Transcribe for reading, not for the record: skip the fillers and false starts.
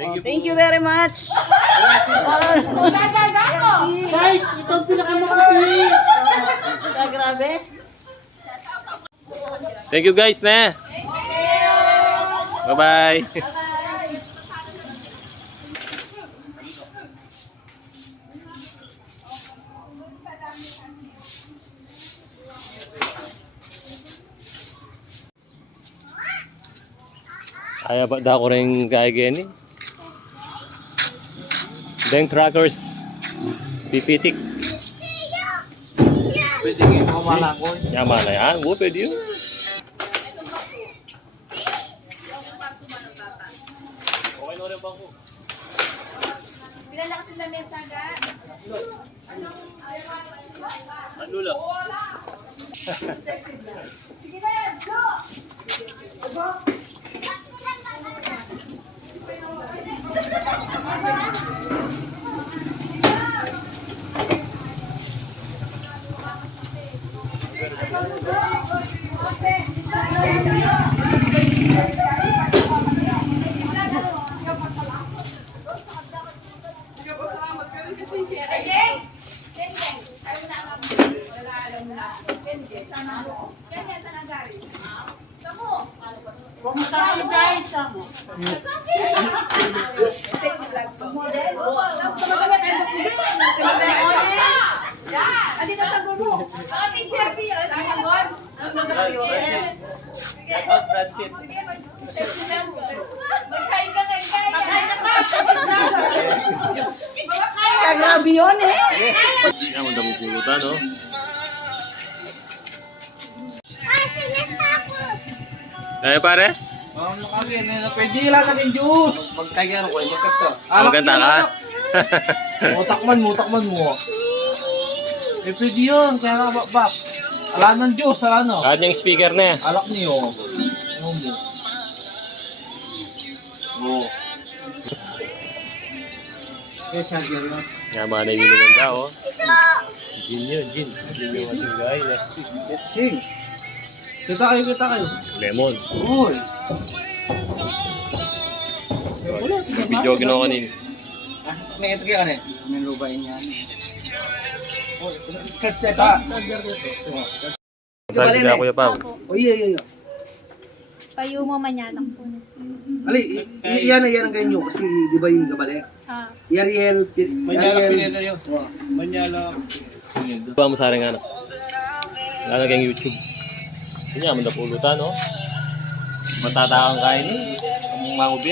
Thank you very much. Guys, ito ang pinakamakapili. Grabe. Thank you guys na. Bye-bye. Kaya ba da ko rin kaya gani? Deng trackers. Pipitik. Pwede kayo makamala ko. Yaman na yan. Wo, pwede yun. Okay na rin ba ko? Pinalakas sila mesa ga. Ano lang? Sige na, go! Kumusta kayo guys? Andito sa grupo. Ate Sherpy, magkain ka kay Kaya. Magkain ka pa. Grabe yun eh. Yan, manda mo pulutan, no? Kaya pare? Pwede ilalagay yung juice. Magkagyan ko, magkagto. Maganda ka? Mutakman mo. Eh, pwede yun. Kaya nga, bak. Ala ng juice, ala no. Kahit yung speaker na yan. Alak niyo. Ano mo? Oo. Eh, charger yun. Yaman na yung naman ka, oh. Gin yun, gin. Gin yung ating guy. Let's see. Let's sing. Kita kayo. Lemon. Uy. Video ginawa kanina. May ito kaya kanina. May lubain yan. Catch that ha. Sabi ka, Kuya Pao. O iya. Payo mo manyanak po. Ali, yan ang ganyan kasi di ba yung gabale? Ah. Yariel. Manyala pinita yun. Manyala. Ba mo sa rin nga na. Lalo kayong YouTube. Yun nga, manda pulutan, no? Matatakang kain eh. Ang mga ubi,